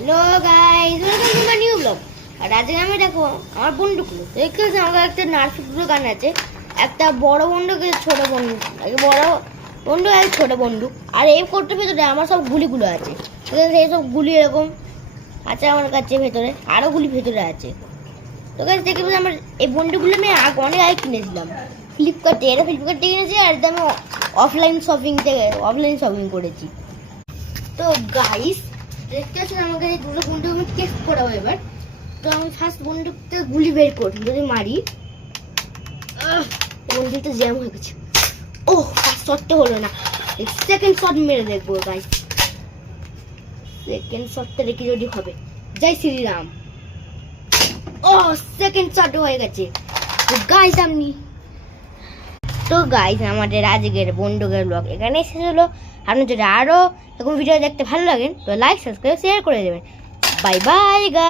Hello guys, welcome to my new blog. আর আজকে আমি দেখো আমার বন্ধুগুলো দেখতেছি। আমার একটা নার্সিগুলো গান আছে, একটা বড় বন্ধুকে ছোট বন্ধু, বড় বন্ধু আর ছোট বন্ধু। আর এই কোটটার ভেতরে আমার সব গুলিগুলো আছে। এই সব গুলি এরকম আছে আমার কাছে, ভেতরে আরো গুলি ভেতরে আছে। তো গাইস দেখে আমার এই বন্ধুগুলো আমি অনেক আগে কিনেছিলাম ফ্লিপকার্টে। এটা ফ্লিপকার্টে কিনেছি আর এটা আমি অফলাইন শপিং করেছি। তো গাইস দেখতে পাচ্ছেন আমাকে এই দুটো বন্দুক আমি টেস্ট করাবো এবার। তো আমি ফার্স্ট বন্দুকটা গুলি বের করছি, যদি মারি বন্দুকটা জ্যাম হয়ে গেছে। ও ফার্স্ট শটটা হলো না, সেকেন্ড শট মেরে দেখবো গাইস। সেকেন্ড শটটা দেখি যদি হবে। জয় শ্রীরাম। ও সেকেন্ড শট হয়ে গেছে। তো গাইস আমাদের আজকের বন্দুকের ব্লগ এখানেই শেষ হলো। আপনি যদি আরো এরকম ভিডিও দেখতে ভালো লাগেন তো লাইক, সাবস্ক্রাইব, শেয়ার করে দেবেন। Bye bye guys.